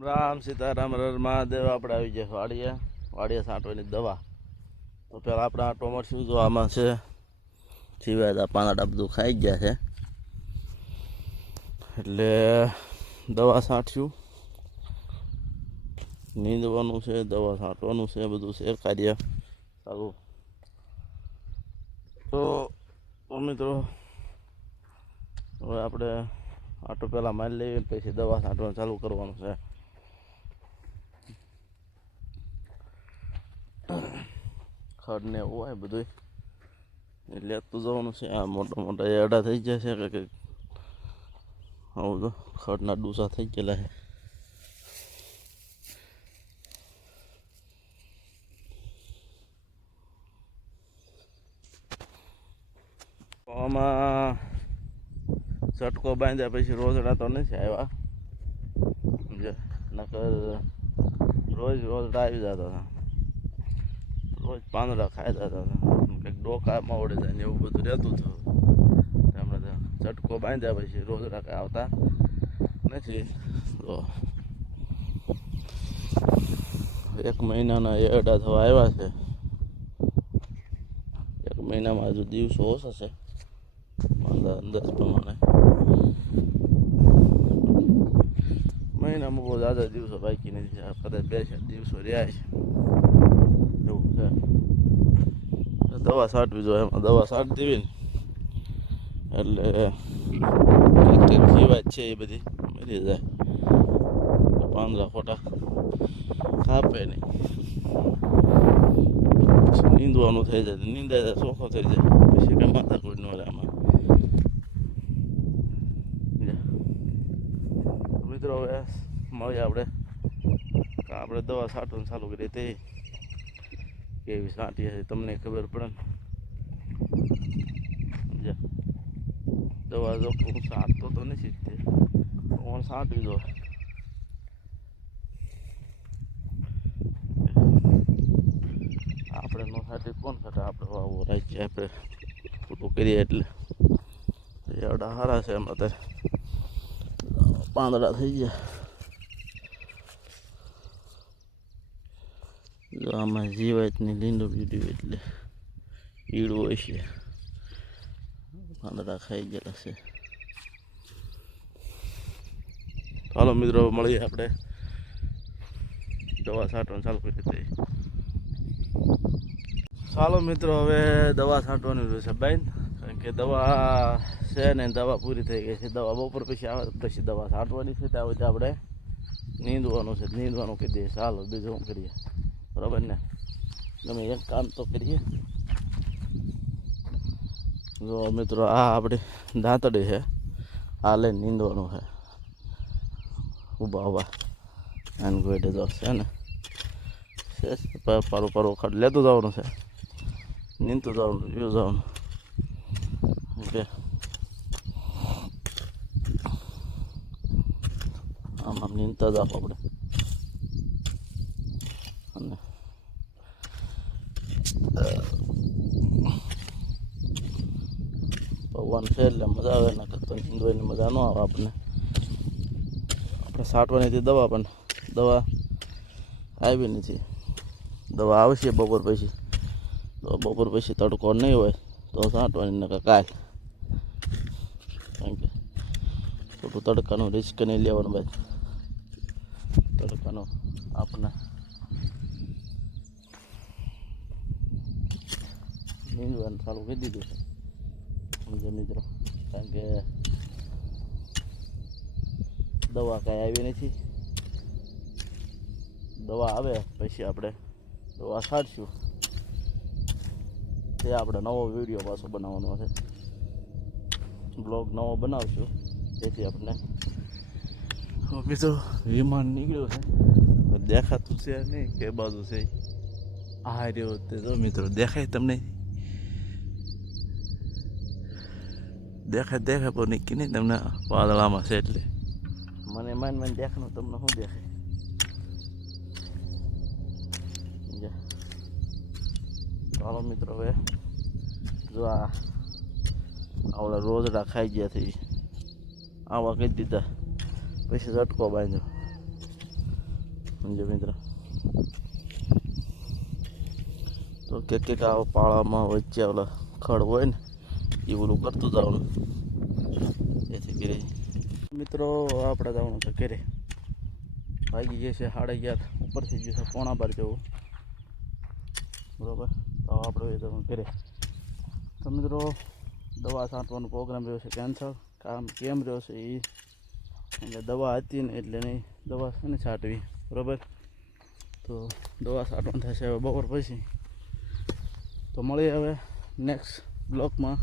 રામ સીતારામ મહાદેવ. આપણે આવી ગયા વાડીએ. વાડીએ છાંટવાની દવા. તો પહેલાં આપણે આટો મળશું જો આમાં છે. સિવાય પાંદડા બધું ખાઈ ગયા છે. એટલે દવા છાંટ્યું નીંદવાનું છે, દવા છાંટવાનું છે, બધું છે, કાર્ય. ચાલુ તો મિત્રો, હવે આપણે આટો પહેલાં મારી લઈએ, પછી દવા છાંટવાનું ચાલુ કરવાનું છે. ખડ ને એવું હોય બધું એ લેતું જવાનું છે આ મોટા મોટા એડા થઈ ગયા છે કે કંઈક આવું તો ખડના ડૂસા થઈ ગયેલા છે આમાં ચટકો બાંધ્યા પછી રોજડા તો નથી આવ્યા સમજે નકર રોજ રોજડા આવી જતા હતા રોજ પાંદડા ખાતા હતા. કંઈક ડોકામાં ઓળે જાય ને એવું બધું રહેતું હતું. હમણાં તો ચટકો બાંધ્યા પછી રોજ કાંઈ આવતા નથી. તો એક મહિનાના એડા થવા આવ્યા છે. એક મહિનામાં હજુ દિવસો ઓછા છે. મારા અંદાજ પ્રમાણે. મહિનામાં બહુ દાદા દિવસો બાકી નથી. કદાચ બે ચાર દિવસો રહ્યા છે. એવું છે. દવા છાંટવી જોઈએ એમાં. દવા છાંટી દેવી ને, એટલે કંઈક જીવાત છે એ બધી. મરી જાય. પાંદડા ખોટા કાપે નહીં. નીંદવાનું થઈ જાય. નીંદાય જાય, ચોખ્ખો થઈ જાય. પછી કંઈ માથા કોઈ ન રહે આમાં. મિત્રો, હવે મળીએ આપણે. આપણે દવા છાંટવાનું ચાલુ કરીએ. તે કેવી છાંટીએ હશે તમને ખબર પડે ને. દવા જો હું છાંટતો તો નથી તે. હું સાંટવી દો આપણે નો છાંટી કોણ ખાતે આપણે વાવો રાખીએ આપણે પૂરું કરીએ એટલે. એવડા સારા છે એમ અત્યારે. પાંદડા થઈ ગયા. જો આમાં જીવાતની લીંડો બીડ્યું એટલે. ઈડું હોય છે પાંદડા ખાઈ ગયેલા છે. ચાલો મિત્રો, મળીએ આપણે. દવા છાંટવાનું ચાલુ કરી દઈએ. ચાલો મિત્રો, હવે દવા છાંટવાની છે બેન. કારણ કે દવા છે ને, દવા પૂરી થઈ ગઈ છે. દવા બપોર પછી આવે, પછી દવા છાંટવાની છે. ત્યાં આપણે નીંદવાનું છે. નીંદવાનું દઈએ. ચાલો બીજું કરીએ? બરાબર ને? ગમે એક કામ તો કરીએ. જો મિત્રો, આ આપણી દાંતડી છે. આ લઈને નીંદવાનું છે. ઊભા ઊભા. આને ગોઈડે જશે ને? પારું પારું ખડ લેતું જવાનું છે. નીંદતું જવાનું વ્યૂ જવાનું. ઓકે. આમ આમ નીંદતા જાવ આપણે. ભગવાન છે એટલે મજા આવે ને તો નીંદવાની મજા ન આવે આપણને. આપણે સાટવાની હતી દવા પણ, દવા આવી નથી. દવા આવશે બપોર પછી. તો બપોર પછી તડકો નહીં હોય, તો સાટવાની નકર કાલ. કારણ કે થોડું તડકાનું રિસ્ક નહીં લેવાનું ભાઈ. તડકાનો આપણે નીંદવાનું ચાલુ કરી દીધું. મિત્રો. કારણ કે દવા કાંઈ આવી નથી. દવા આવે પછી આપણે દવા છાંટશું તે આપણે નવો વીડિયો પાછો બનાવવાનો છે. બ્લોગ નવો બનાવશું. તેથી આપણે મિત્રો વિમાન નીકળ્યું છે. દેખાતું છે નહીં કે બાજુ છે. આ રહ્યો તે તો મિત્રો દેખાય તમને? દેખાય દેખાય પણ નીકળી નહીં તમને વાદળામાં છે એટલે. મને માન માન દેખનું, તમને શું દેખાય. ચાલો મિત્રો, હવે જો આ આવડા રોજડા ખાઈ ગયા થઈ આવા કહી દીધા. પછી ઝટકો બાંધ્યો. સમજો મિત્ર? તો કે કે આ પાળામાં વચ્ચે ઓલા ખડ હોય ને એ ઓલું કરતું જવાનું એથી કરી મિત્રો આપણે જવાનું છે ઘેરે. વાગી ગયા છે સાડા અગિયાર. ઉપર થઈ ગયું છે પોણા બાર જેવું. બરાબર? તો આપણે જવાનું ઘરે. તો મિત્રો, દવા છાંટવાનો પ્રોગ્રામ રહ્યો છે કેન્સલ કામ કેમ રહ્યો છે એ એટલે દવા હતી ને એટલે નહીં. દવા છે ને છાંટવી. બરાબર? તો દવા છાંટવાનું થશે હવે બપોર પછી. તો મળીએ હવે નેક્સ્ટ બ્લોકમાં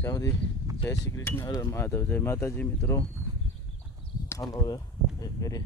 ત્યાં સુધી જય શ્રી કૃષ્ણ હર મહાદેવ જય માતાજી મિત્રો. હાલો હવે કરીએ.